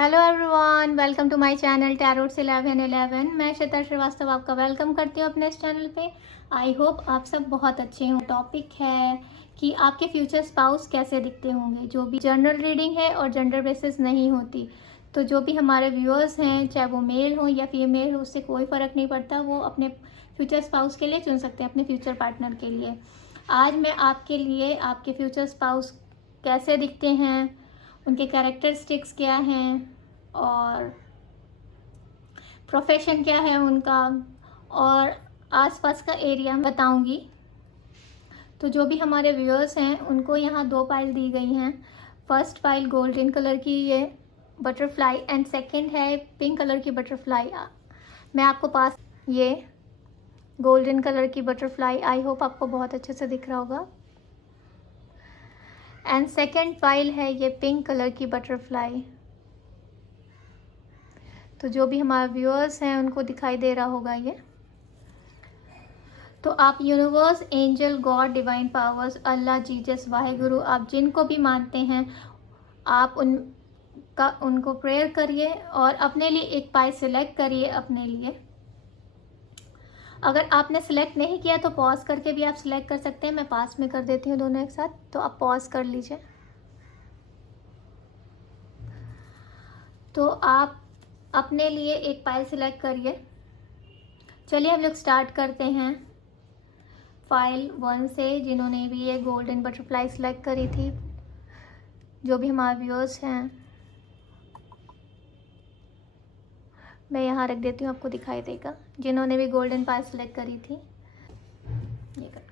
Hello everyone, welcome to my channel tarots 1111। मैं श्वेता श्रीवास्तव आपका welcome करती हूँ अपने इस चैनल पे। आई होप आप सब बहुत अच्छे हों। टॉपिक है कि आपके फ्यूचर स्पाउस कैसे दिखते होंगे। जो भी जनरल रीडिंग है और जेंडर बेसिस नहीं होती, तो जो भी हमारे व्यूअर्स हैं, चाहे वो मेल हो या फीमेल हो, उससे कोई फ़र्क नहीं पड़ता। वो अपने फ्यूचर स्पाउस के लिए चुन सकते हैं, अपने फ्यूचर पार्टनर के लिए। आज मैं आपके लिए आपके फ्यूचर स्पाउस कैसे दिखते हैं, उनके कैरेक्टरिस्टिक्स क्या हैं और प्रोफेशन क्या है उनका, और आसपास का एरिया बताऊंगी। तो जो भी हमारे व्यूअर्स हैं उनको यहाँ 2 पाइल दी गई हैं। फर्स्ट पाइल गोल्डन कलर की ये बटरफ्लाई एंड सेकंड है पिंक कलर की बटरफ्लाई। मैं आपको पास ये गोल्डन कलर की बटरफ्लाई, आई होप आपको बहुत अच्छे से दिख रहा होगा। एंड सेकंड पाइल है ये पिंक कलर की बटरफ्लाई। तो जो भी हमारे व्यूअर्स हैं उनको दिखाई दे रहा होगा ये। तो आप universe, angel, God, divine powers, Allah, Jesus, Waheguru, आप जिनको भी मानते हैं, आप उनको प्रेयर करिए और अपने लिए एक पाई सिलेक्ट करिए अपने लिए। अगर आपने सिलेक्ट नहीं किया तो पॉज करके भी आप सिलेक्ट कर सकते हैं। मैं पास में कर देती हूँ दोनों एक साथ, तो आप पॉज कर लीजिए। तो आप अपने लिए एक पाइल सिलेक्ट करिए। चलिए हम लोग स्टार्ट करते हैं फाइल 1 से, जिन्होंने भी ये गोल्डन बटरफ्लाई सिलेक्ट करी थी। जो भी हमारे व्यूअर्स हैं, मैं यहाँ रख देती हूँ, आपको दिखाई देगा। जिन्होंने भी गोल्डन पाइल सिलेक्ट करी थी, ये कर।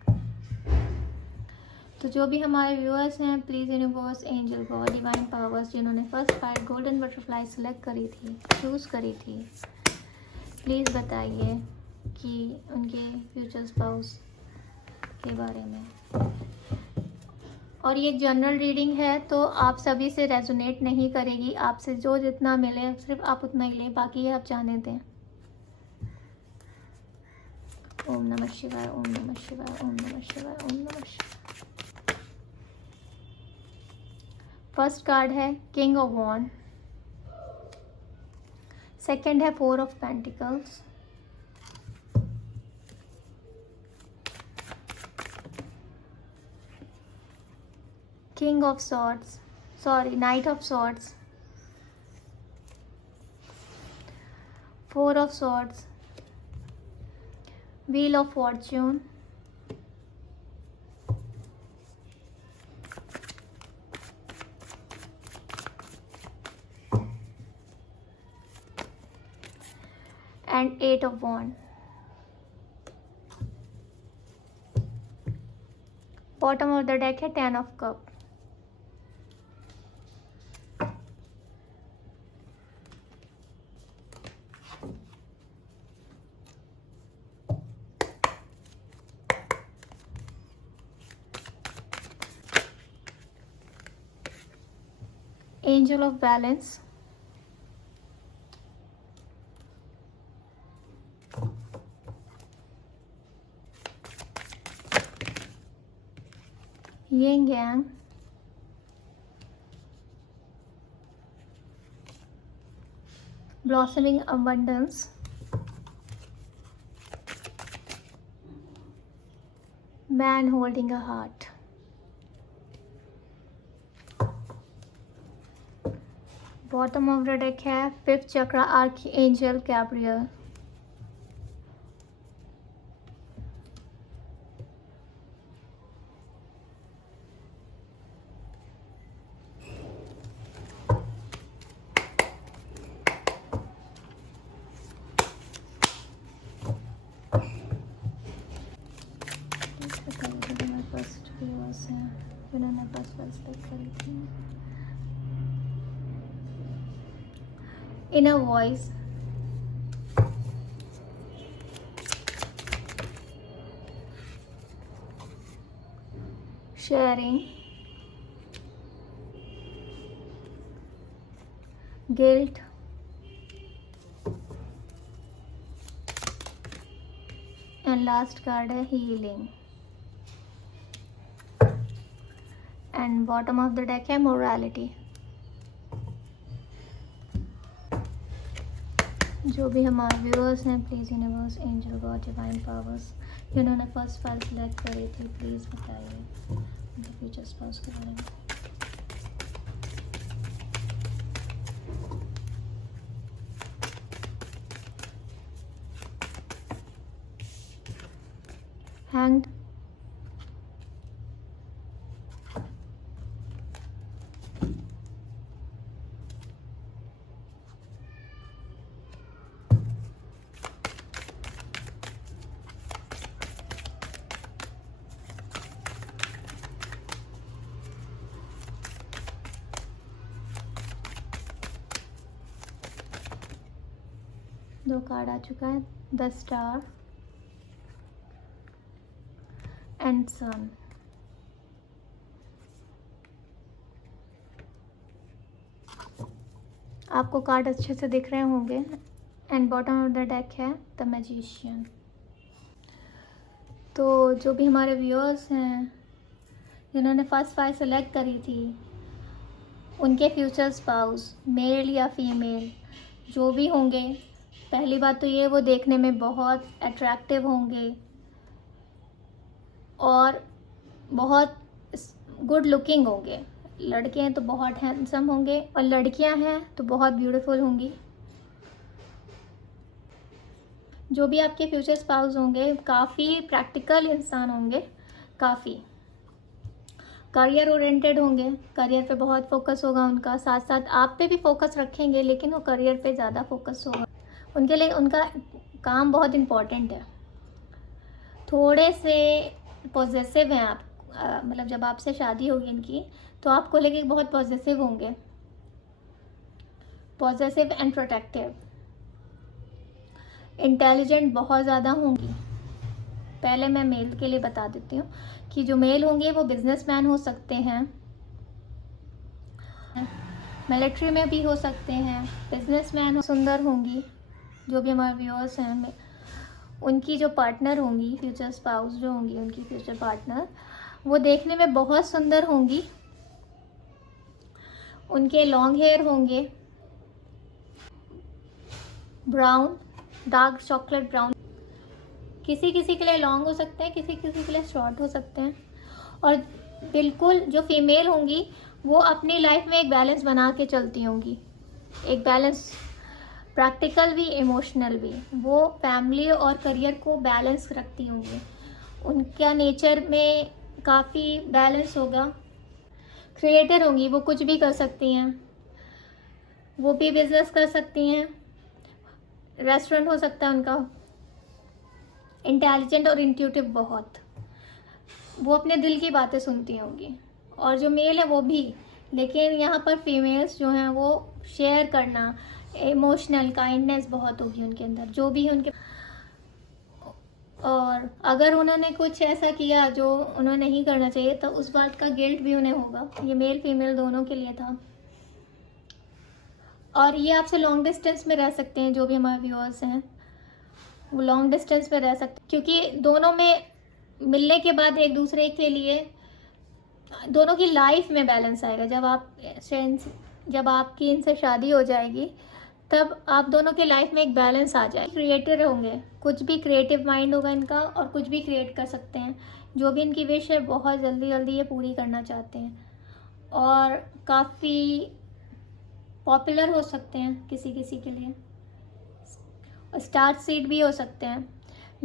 तो जो भी हमारे व्यूअर्स हैं, please universe, angel, God, divine powers, जिन्होंने first pile golden butterfly select करी थी, चूज़ करी थी, प्लीज़ बताइए कि उनके फ्यूचर स्पाउस के बारे में। और ये जनरल रीडिंग है, तो आप सभी से रेजोनेट नहीं करेगी। आपसे जो जितना मिले सिर्फ आप उतना ही लें, बाकी आप जाने दें। ओम नमः शिवाय, ओम नमः शिवाय, ओम नमः शिवाय, ओम नमः शिवाय। फर्स्ट कार्ड है किंग ऑफ वॉन्ड, सेकंड है 4 of pentacles, king of swords, sorry knight of swords, 4 of swords, wheel of fortune, and 8 of wand. Bottom of the deck है 10 of cup. Angel of balance, Yin Yang, blossoming abundance, man holding a heart. Bottom of the deck है 5th चक्र, archangel Gabriel. First viewers हैं जिन्होंने first select करी थी। Inner voice, sharing, guilt, and last card है healing. And bottom of the deck है morality. जो भी हमारे व्यूअर्स हैं, please universe, angel, God, divine powers, जिन्होंने फर्स्ट फाइल सेलेक्ट करी थी, प्लीज़ बताइए उनके फ्यूचर स्पाउस के बारे में। हैंग्ड, दो कार्ड आ चुका है, द स्टार एंड सन। आपको कार्ड अच्छे से दिख रहे होंगे। And bottom of the deck है द मैजिशियन। तो जो भी हमारे व्यूअर्स हैं जिन्होंने फर्स्ट फाइल सेलेक्ट करी थी, उनके फ्यूचर स्पाउस मेल या फीमेल जो भी होंगे, पहली बात तो ये वो देखने में बहुत अट्रैक्टिव होंगे और बहुत गुड लुकिंग होंगे। लड़के हैं तो बहुत हैंडसम होंगे और लड़कियां हैं तो बहुत ब्यूटीफुल होंगी। जो भी आपके फ्यूचर स्पाउस होंगे काफ़ी प्रैक्टिकल इंसान होंगे, काफ़ी करियर ओरिएंटेड होंगे, करियर पे बहुत फोकस होगा उनका, साथ साथ आप पे भी फोकस रखेंगे लेकिन वो करियर पे ज़्यादा फोकस होगा उनके लिए। उनका काम बहुत इम्पोर्टेंट है। थोड़े से पॉजेसिव हैं आप, मतलब जब आपसे शादी होगी इनकी तो आपको लेके बहुत पॉजेसिव होंगे, पॉजेसिव एंड प्रोटेक्टिव। इंटेलिजेंट बहुत ज़्यादा होंगी। पहले मैं मेल के लिए बता देती हूँ कि जो मेल होंगे वो बिजनेसमैन हो सकते हैं, मिलिट्री में भी हो सकते हैं, बिजनेसमैन सुंदर होंगी। जो भी हमारे व्यूअर्स हैं उनकी जो पार्टनर होंगी, फ्यूचर स्पाउस जो होंगी, उनकी फ्यूचर पार्टनर वो देखने में बहुत सुंदर होंगी। उनके लॉन्ग हेयर होंगे, ब्राउन, डार्क चॉकलेट ब्राउन। किसी किसी के लिए लॉन्ग हो सकते हैं, किसी किसी के लिए शॉर्ट हो सकते हैं। और बिल्कुल जो फीमेल होंगी वो अपनी लाइफ में एक बैलेंस बना के चलती होंगी, एक बैलेंस, प्रैक्टिकल भी, इमोशनल भी। वो फैमिली और करियर को बैलेंस रखती होंगी। उनका नेचर में काफ़ी बैलेंस होगा। क्रिएटर होंगी, वो कुछ भी कर सकती हैं, वो भी बिजनेस कर सकती हैं, रेस्टोरेंट हो सकता है उनका। इंटेलिजेंट और इंट्यूटिव बहुत, वो अपने दिल की बातें सुनती होंगी। और जो मेल है वो भी, लेकिन यहाँ पर फीमेल्स जो हैं वो शेयर करना, इमोशनल काइंडनेस बहुत होगी उनके अंदर, जो भी है उनके। और अगर उन्होंने कुछ ऐसा किया जो उन्हें नहीं करना चाहिए तो उस बात का गिल्ट भी उन्हें होगा। ये मेल फीमेल दोनों के लिए था। और ये आपसे लॉन्ग डिस्टेंस में रह सकते हैं। जो भी हमारे व्यूअर्स हैं वो लॉन्ग डिस्टेंस में रह सकते हैं, क्योंकि दोनों में मिलने के बाद एक दूसरे के लिए दोनों की लाइफ में बैलेंस आएगा। जब आपकी इनसे शादी हो जाएगी तब आप दोनों के लाइफ में एक बैलेंस आ जाए। क्रिएटर होंगे, कुछ भी क्रिएटिव माइंड होगा इनका और कुछ भी क्रिएट कर सकते हैं। जो भी इनकी विश है बहुत जल्दी जल्दी ये पूरी करना चाहते हैं। और काफ़ी पॉपुलर हो सकते हैं किसी किसी के लिए, स्टार सीड भी हो सकते हैं।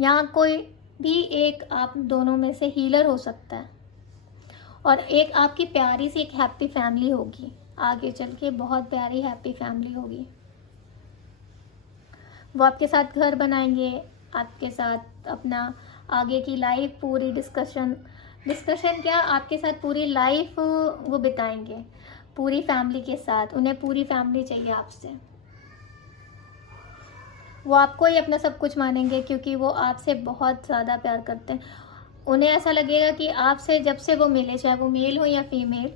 यहाँ कोई भी एक आप दोनों में से हीलर हो सकता है। और एक आपकी प्यारी सी एक हैप्पी फैमिली होगी, आगे चल के बहुत प्यारी हैप्पी फैमिली होगी। वो आपके साथ घर बनाएंगे, आपके साथ अपना आगे की लाइफ पूरी डिस्कशन क्या, आपके साथ पूरी लाइफ वो बिताएंगे पूरी फैमिली के साथ। उन्हें पूरी फैमिली चाहिए आपसे। वो आपको ही अपना सब कुछ मानेंगे क्योंकि वो आपसे बहुत ज़्यादा प्यार करते हैं। उन्हें ऐसा लगेगा कि आपसे जब से वो मिले, चाहे वो मेल हो या फीमेल,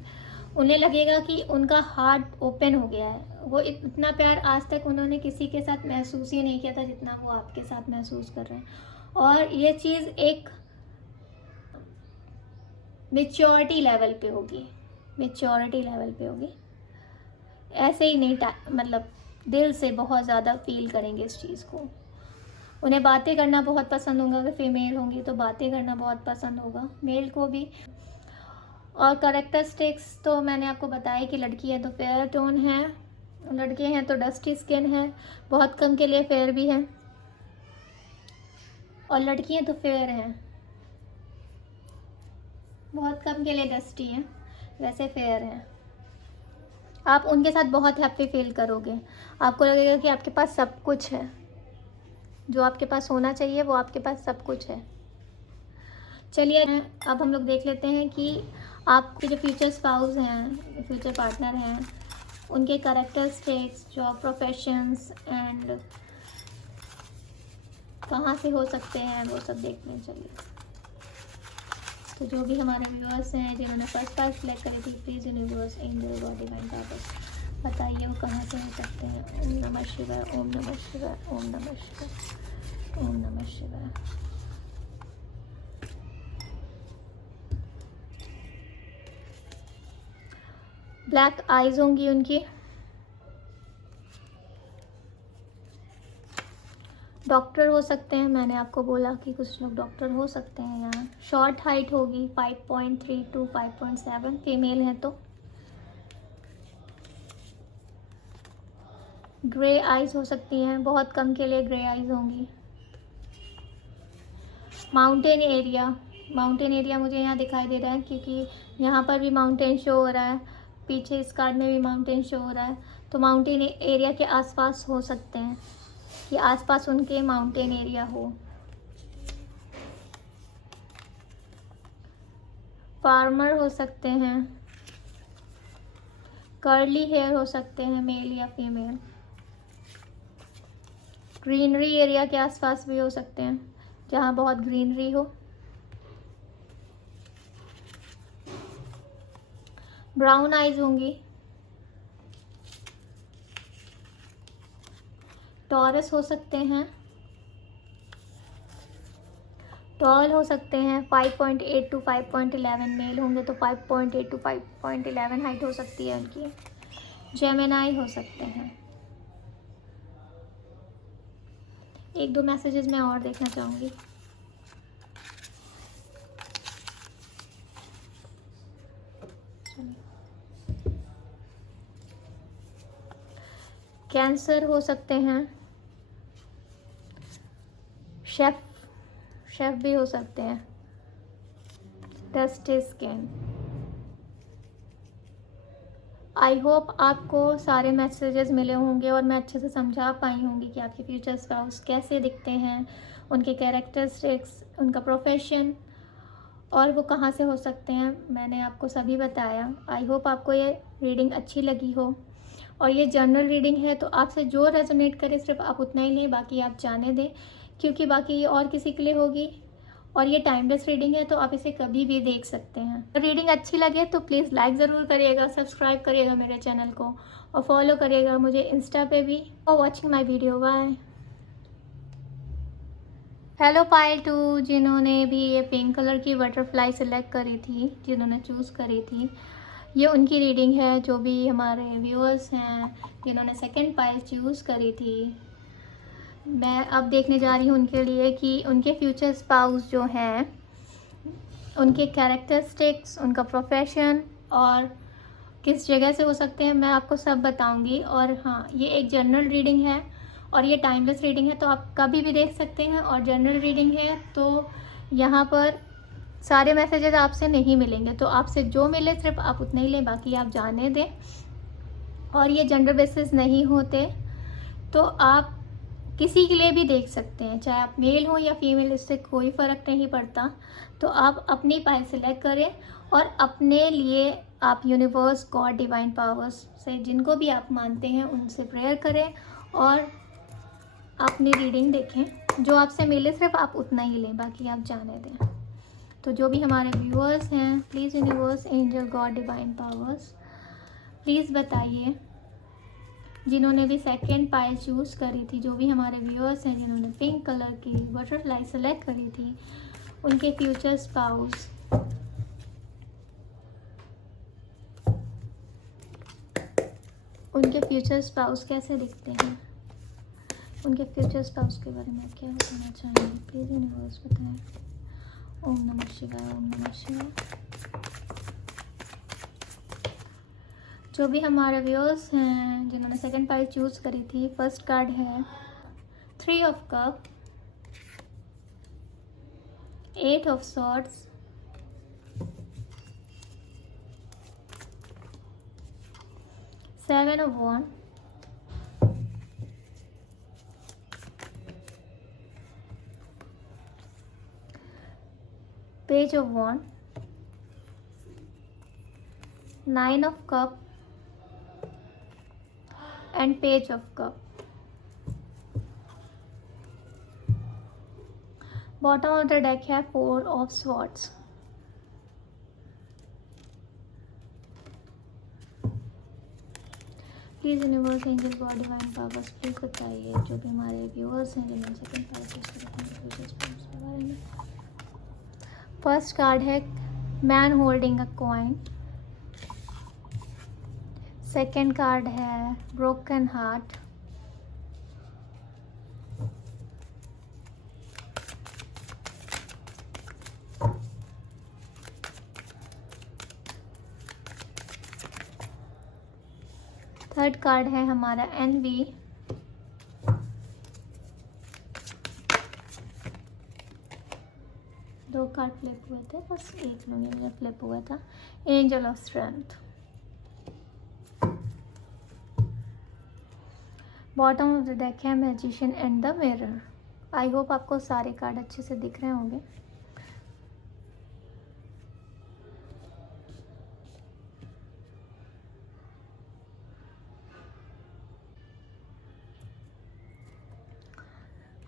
उन्हें लगेगा कि उनका हार्ट ओपन हो गया है। वो इतना प्यार आज तक उन्होंने किसी के साथ महसूस ही नहीं किया था जितना वो आपके साथ महसूस कर रहे हैं। और ये चीज़ एक मेच्योरिटी लेवल पे होगी, ऐसे ही नहीं, मतलब दिल से बहुत ज़्यादा फील करेंगे इस चीज़ को। उन्हें बातें करना बहुत पसंद होगा, अगर फीमेल होंगी तो बातें करना बहुत पसंद होगा मेल को भी। और कैरेक्टरिस्टिक्स तो मैंने आपको बताया कि लड़की है तो फेयर टोन है, लड़के हैं तो डस्टी स्किन है, बहुत कम के लिए फेयर भी है, और लड़कियां तो फेयर हैं, बहुत कम के लिए डस्टी हैं, वैसे फेयर हैं। आप उनके साथ बहुत हैप्पी फील करोगे, आपको लगेगा कि आपके पास सब कुछ है, जो आपके पास होना चाहिए वो आपके पास सब कुछ है। चलिए अब हम लोग देख लेते हैं कि आपके जो फ्यूचर स्पाउस हैं, फ्यूचर पार्टनर हैं, उनके कैरेक्टरिस्टिक्स, जॉब, प्रोफेशंस एंड कहाँ से हो सकते हैं, वो सब देखने चलिए। तो जो भी हमारे व्यूअर्स हैं जिन्होंने फर्स्ट पार्ट सेलेक्ट करी थी, please universe angel God divine powers बताइए वो कहाँ से हो सकते हैं। ओम नमः शिवाय, ओम नमः शिवाय, ओम नमः शिवाय, ओम नमः शिवाय। ब्लैक आईज होंगी उनकी, डॉक्टर हो सकते हैं, मैंने आपको बोला कि कुछ लोग डॉक्टर हो सकते हैं यहाँ। शॉर्ट हाइट होगी 5.3 to 5.7, फीमेल है तो। ग्रे आइज हो सकती हैं, बहुत कम के लिए ग्रे आइज होंगी। माउंटेन एरिया मुझे यहाँ दिखाई दे रहा है, क्योंकि यहाँ पर भी माउंटेन शो हो रहा है, पीछे इस कार्ड में भी माउंटेन शो हो रहा है, तो माउंटेन एरिया के आसपास हो सकते हैं, कि आसपास उनके माउंटेन एरिया हो। फार्मर हो सकते हैं, कर्ली हेयर हो सकते हैं, मेल या फीमेल। ग्रीनरी एरिया के आसपास भी हो सकते हैं, जहाँ बहुत ग्रीनरी हो। ब्राउन आइज होंगी। टॉरस हो सकते हैं, टॉल हो सकते हैं, 5.8 to 5.11 मेल होंगे तो 5.8 to 5.11 हाइट हो सकती है उनकी। जेमिनाई हो सकते हैं। एक दो मैसेजेस मैं और देखना चाहूँगी। कैंसर हो सकते हैं, शेफ भी हो सकते हैं, डस्टी स्किन। आई होप आपको सारे मैसेजेस मिले होंगे और मैं अच्छे से समझा पाई होंगी कि आपके फ्यूचर स्पाउस कैसे दिखते हैं, उनके कैरेक्टरिस्टिक्स, उनका प्रोफेशन और वो कहाँ से हो सकते हैं। मैंने आपको सभी बताया। आई होप आपको ये रीडिंग अच्छी लगी हो, और ये जनरल रीडिंग है तो आपसे जो रेजोनेट करे सिर्फ आप उतना ही लें, बाकी आप जाने दें, क्योंकि बाकी ये और किसी के लिए होगी। और ये टाइमलेस रीडिंग है तो आप इसे कभी भी देख सकते हैं। रीडिंग अच्छी लगे तो प्लीज़ लाइक ज़रूर करिएगा, सब्सक्राइब करिएगा मेरे चैनल को और फॉलो करिएगा मुझे इंस्टा पे भी। For watching my video, bye. Hello pile 2, जिन्होंने भी ये पिंक कलर की बटरफ्लाई सेलेक्ट करी थी, जिन्होंने चूज़ करी थी, ये उनकी रीडिंग है। जो भी हमारे व्यूअर्स हैं जिन्होंने सेकंड पायल चूज़ करी थी, मैं अब देखने जा रही हूँ उनके लिए कि उनके फ्यूचर स्पाउस जो हैं, उनके कैरेक्टरिस्टिक्स, उनका प्रोफेशन और किस जगह से हो सकते हैं, मैं आपको सब बताऊंगी। और हाँ, ये एक जनरल रीडिंग है और ये टाइमलेस रीडिंग है तो आप कभी भी देख सकते हैं। और जनरल रीडिंग है तो यहाँ पर सारे मैसेजेस आपसे नहीं मिलेंगे, तो आपसे जो मिले सिर्फ आप उतने ही लें, बाकी आप जाने दें। और ये जनरल बेसिस नहीं होते, तो आप किसी के लिए भी देख सकते हैं, चाहे आप मेल हो या फीमेल, इससे कोई फ़र्क नहीं पड़ता। तो आप अपनी पाइल सेलेक्ट करें और अपने लिए आप यूनिवर्स, गॉड, डिवाइन पावर्स से, जिनको भी आप मानते हैं, उनसे प्रेयर करें और अपनी रीडिंग देखें। जो आपसे मिले सिर्फ आप उतना ही लें, बाकी आप जाने दें। तो जो भी हमारे व्यूअर्स हैं, please universe, angel, God, divine powers, please बताइए, जिन्होंने भी सेकंड पाइल चूज़ करी थी, जो भी हमारे व्यूअर्स हैं जिन्होंने पिंक कलर की बटरफ्लाई सेलेक्ट करी थी, उनके फ्यूचर स्पाउस, उनके फ्यूचर स्पाउस कैसे दिखते हैं, उनके फ्यूचर स्पाउस के बारे में क्या बताना चाहेंगे, प्लीज़ यूनिवर्स बताएं। ओम नमः शिवाय, ओम नमः शिवाय। जो भी हमारे व्यूअर्स हैं जिन्होंने सेकंड पाई चूज़ करी थी, फर्स्ट कार्ड है 3 of cup, 8 of swords, seven of wand, page of wand, 9 of cup and page of cup. Bottom of the deck है 4 of swords. Please universe, angel, God, divine powers, please बताइए जो भी हमारे viewers हैं जिन्होंने second part के बारे में। फर्स्ट कार्ड है man holding a coin, second card है ब्रोकन हार्ट, थर्ड कार्ड है हमारा एनवी, दो कार्ड फ्लिप हुए थे, बस एक में फ्लिप हुआ था, angel of strength. Bottom of the deck है magician and the mirror. I hope आपको सारे कार्ड अच्छे से दिख रहे होंगे।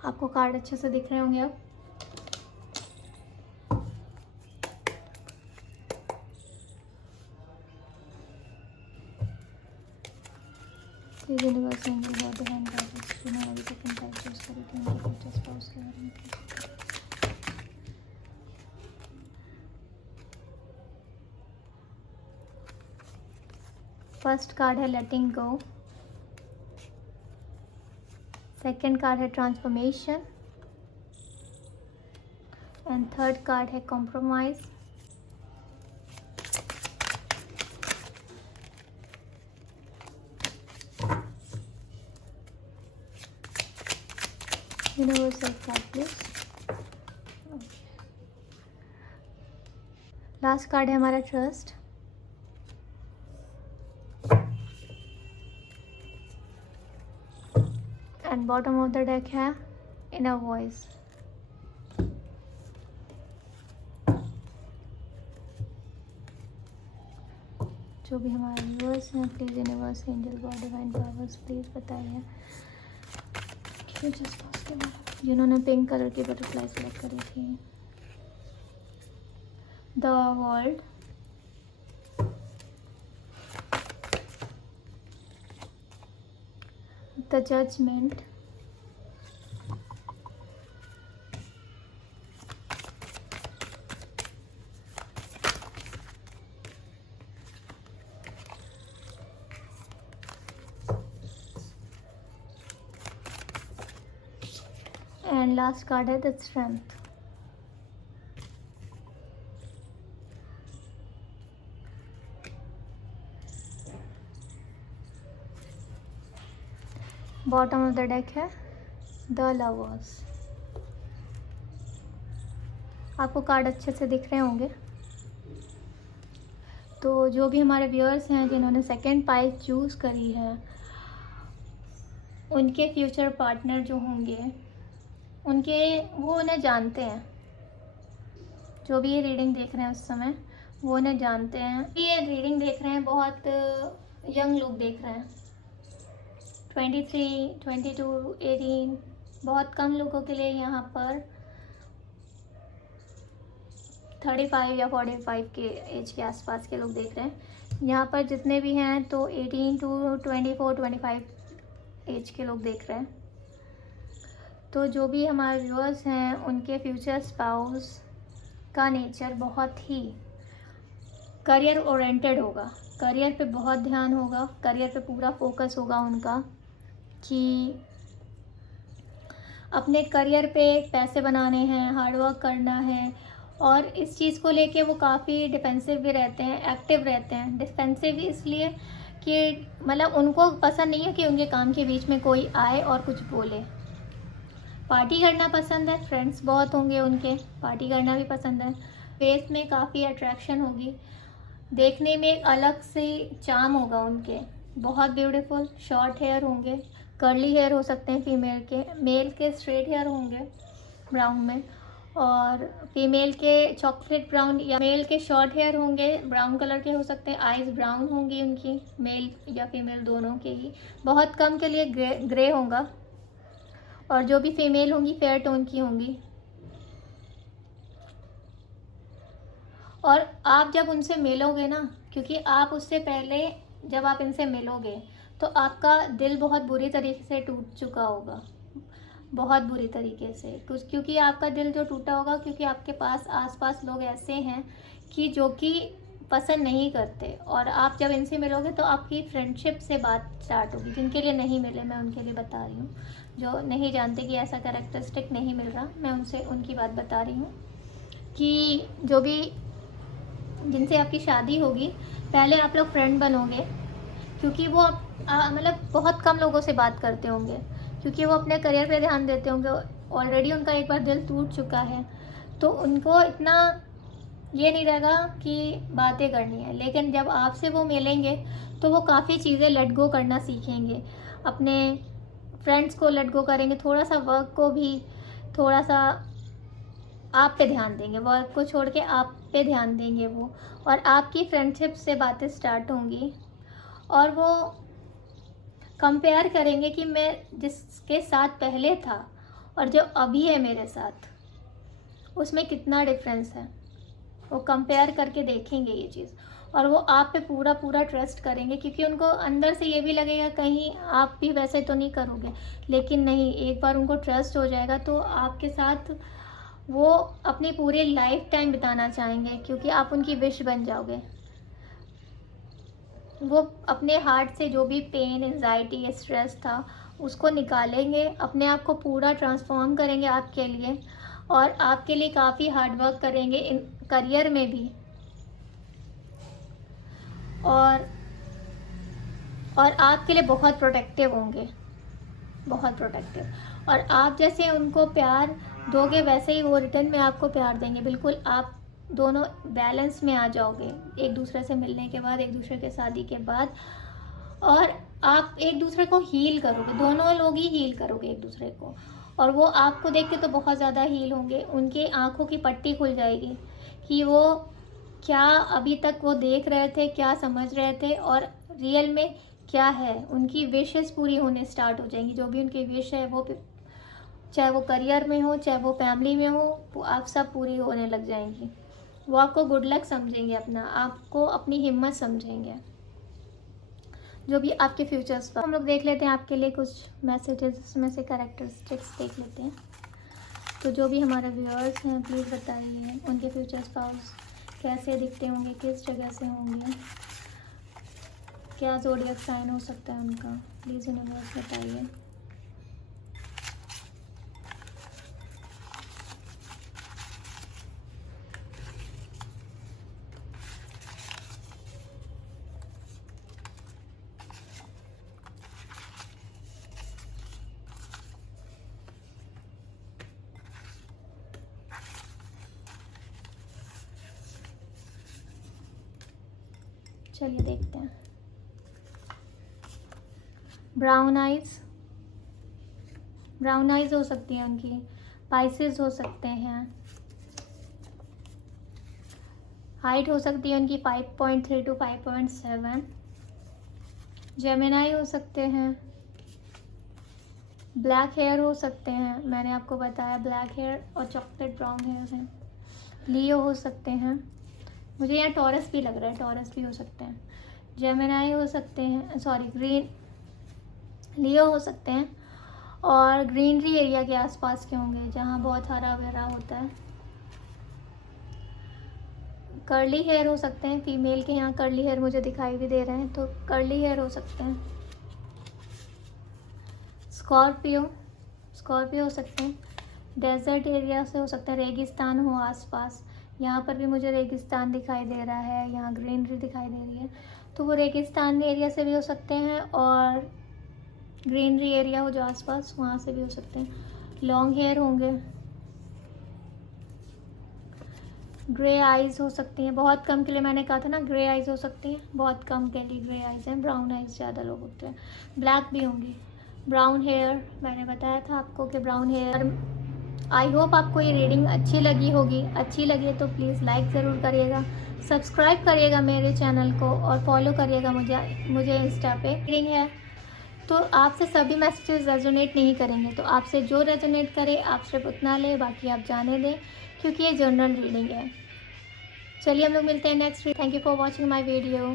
आपको कार्ड अच्छे से दिख रहे होंगे अब। Universe angel, God, divine powers, जिन्होंने अभी तक इनका चूज करी थी उनके फ्यूचर स्पाउस के बारे में। फर्स्ट कार्ड है लेटिंग गो, सेकेंड कार्ड है ट्रांसफॉर्मेशन एंड थर्ड कार्ड है compromise. Universal card please. Last card है हमारा trust. And bottom of the deck है इनर वॉइस। जो भी हमारे व्यूअर्स हैं, please universe, angel, God, divine powers, please बताइए जिन्होंने पिंक कलर की बटरफ्लाई सेलेक्ट करी थी। The world, the judgment, and last card है the strength. Bottom of the deck है द लवर्स। आपको कार्ड अच्छे से दिख रहे होंगे। तो जो भी हमारे व्यूअर्स हैं जिन्होंने सेकंड पाई चूज़ करी है, उनके फ्यूचर पार्टनर जो होंगे वो उन्हें जानते हैं। जो भी ये रीडिंग देख रहे हैं उस समय वो उन्हें जानते हैं। ये रीडिंग देख रहे हैं, बहुत यंग लोग देख रहे हैं, 23, 22, 18, बहुत कम लोगों के लिए यहाँ पर 35 या 45 के एज के आसपास के लोग देख रहे हैं। यहाँ पर जितने भी हैं तो 18 to 24, 25 एज के लोग देख रहे हैं। तो जो भी हमारे व्यूअर्स हैं उनके फ्यूचर स्पाउस का नेचर बहुत ही करियर ओरिएंटेड होगा। करियर पे बहुत ध्यान होगा, करियर पे पूरा फोकस होगा उनका कि अपने करियर पे पैसे बनाने हैं, हार्ड वर्क करना है। और इस चीज़ को लेके वो काफ़ी डिफेंसिव भी रहते हैं, एक्टिव रहते हैं। डिफेंसिव इसलिए कि मतलब उनको पसंद नहीं है कि उनके काम के बीच में कोई आए और कुछ बोले। पार्टी करना पसंद है, फ्रेंड्स बहुत होंगे उनके, पार्टी करना भी पसंद है। फेस में काफ़ी अट्रैक्शन होगी, देखने में एक अलग से चार्म होगा उनके, बहुत ब्यूटीफुल। शॉर्ट हेयर होंगे, कर्ली हेयर हो सकते हैं फीमेल के, मेल के स्ट्रेट हेयर होंगे ब्राउन में, और फीमेल के चॉकलेट ब्राउन, या मेल के शॉर्ट हेयर होंगे ब्राउन कलर के हो सकते हैं। आइज़ ब्राउन होंगी उनकी, मेल या फीमेल दोनों के ही। बहुत कम के लिए ग्रे होगा, और जो भी फीमेल होंगी फेयर टोन की होंगी। और आप जब उनसे मिलोगे ना, क्योंकि आप उससे पहले जब आप इनसे मिलोगे तो आपका दिल बहुत बुरी तरीके से टूट चुका होगा, बहुत बुरी तरीके से। क्योंकि आपका दिल जो टूटा होगा क्योंकि आपके पास आसपास लोग ऐसे हैं कि जो कि पसंद नहीं करते। और आप जब इनसे मिलोगे तो आपकी फ्रेंडशिप से बात स्टार्ट होगी। जिनके लिए नहीं मिले मैं उनके लिए बता रही हूँ, जो नहीं जानते कि ऐसा कैरेक्टरिस्टिक नहीं मिल रहा, मैं उनसे उनकी बात बता रही हूँ कि जो भी जिनसे आपकी शादी होगी पहले आप लोग फ्रेंड बनोगे, क्योंकि वो मतलब बहुत कम लोगों से बात करते होंगे, क्योंकि वो अपने करियर पे ध्यान देते होंगे। ऑलरेडी उनका एक बार दिल टूट चुका है, तो उनको इतना ये नहीं रहेगा कि बातें करनी है। लेकिन जब आपसे वो मिलेंगे तो वो काफ़ी चीज़ें लेट गो करना सीखेंगे, अपने फ्रेंड्स को लेट गो करेंगे, थोड़ा सा वर्क को भी, थोड़ा सा आप पे ध्यान देंगे, वर्क को छोड़ के आप पे ध्यान देंगे वो। और आपकी फ्रेंडशिप से बातें स्टार्ट होंगी, और वो कंपेयर करेंगे कि मैं जिसके साथ पहले था और जो अभी है मेरे साथ, उसमें कितना डिफरेंस है। वो कंपेयर करके देखेंगे ये चीज़, और वो आप पे पूरा पूरा ट्रस्ट करेंगे, क्योंकि उनको अंदर से ये भी लगेगा कहीं आप भी वैसे तो नहीं करोगे। लेकिन नहीं, एक बार उनको ट्रस्ट हो जाएगा तो आपके साथ वो अपनी पूरी लाइफ टाइम बिताना चाहेंगे, क्योंकि आप उनकी विश बन जाओगे। वो अपने हार्ट से जो भी पेन, एंजाइटी, स्ट्रेस था उसको निकालेंगे, अपने आप को पूरा ट्रांसफॉर्म करेंगे आपके लिए, और आपके लिए काफ़ी हार्ड वर्क करेंगे इन करियर में भी। और आपके लिए बहुत प्रोटेक्टिव होंगे, बहुत प्रोटेक्टिव। और आप जैसे उनको प्यार दोगे वैसे ही वो रिटर्न में आपको प्यार देंगे। बिल्कुल आप दोनों बैलेंस में आ जाओगे एक दूसरे से मिलने के बाद, एक दूसरे के शादी के बाद। और आप एक दूसरे को हील करोगे, दोनों लोग ही हील करोगे एक दूसरे को। और वो आपको देख के तो बहुत ज़्यादा हील होंगे, उनकी आंखों की पट्टी खुल जाएगी कि वो क्या अभी तक वो देख रहे थे, क्या समझ रहे थे, और रियल में क्या है। उनकी विशेस पूरी होने स्टार्ट हो जाएंगी, जो भी उनकी विश है वो, चाहे वो करियर में हो चाहे वो फैमिली में हो, वो आप सब पूरी होने लग जाएंगी। वो आपको गुड लक समझेंगे, अपना आपको अपनी हिम्मत समझेंगे, जो भी आपके फ्यूचर्स पर। हम लोग देख लेते हैं आपके लिए कुछ मैसेजेस में से कैरेक्टरिस्टिक्स देख लेते हैं। तो जो भी हमारे व्यूअर्स हैं प्लीज़ बताइए उनके फ्यूचर स्पाउस कैसे दिखते होंगे, किस जगह से होंगे, क्या ज़ोडिएक साइन हो सकता है उनका, प्लीज़ यूनिवर्स बताइए। चलिए देखते हैं। ब्राउन आइज हो सकती है उनकी, पाइसेस हो सकते हैं, हाइट हो सकती है उनकी 5.3 to 5.7, जेमिनाई हो सकते हैं, ब्लैक हेयर हो सकते हैं, मैंने आपको बताया ब्लैक हेयर और चॉकलेट ब्राउन हेयर है, लियो हो सकते हैं, मुझे यहाँ टॉरस भी लग रहा है, टॉरस भी हो सकते हैं, जेमिनाई हो सकते हैं, सॉरी ग्रीन लियो हो सकते हैं, और ग्रीनरी एरिया के आसपास के होंगे जहाँ बहुत हरा भरा होता है। कर्ली हेयर हो सकते हैं, फीमेल के यहाँ कर्ली हेयर मुझे दिखाई भी दे रहे हैं, तो कर्ली हेयर हो सकते हैं। स्कॉर्पियो हो सकते हैं। डेजर्ट एरिया से हो सकता है, रेगिस्तान हो आसपास, यहाँ पर भी मुझे रेगिस्तान दिखाई दे रहा है, यहाँ ग्रीनरी दिखाई दे रही है, तो वो रेगिस्तान एरिया से भी हो सकते हैं और ग्रीनरी एरिया हो जो आसपास, वहाँ से भी हो सकते हैं। लॉन्ग हेयर होंगे। ग्रे आइज़ हो सकती हैं, बहुत कम के लिए मैंने कहा था ना, ग्रे आइज़ हो सकती हैं, बहुत कम के लिए ग्रे आइज़ हैं। ब्राउन आइज़ ज़्यादा लोग होते हैं। ब्लैक भी होंगी। ब्राउन हेयर मैंने बताया था आपको कि ब्राउन हेयर। आई होप आपको ये रीडिंग अच्छी लगी होगी। अच्छी लगी तो प्लीज़ लाइक ज़रूर करिएगा, सब्सक्राइब करिएगा मेरे चैनल को और फॉलो करिएगा मुझे इंस्टा पे। रीडिंग है तो आपसे सभी मैसेजेस रेजोनेट नहीं करेंगे, तो आपसे जो रेजोनेट करे आप सिर्फ उतना लें, बाकी आप जाने दें, क्योंकि ये जनरल रीडिंग है। चलिए हम लोग मिलते हैं next week. Thank you for watching my video.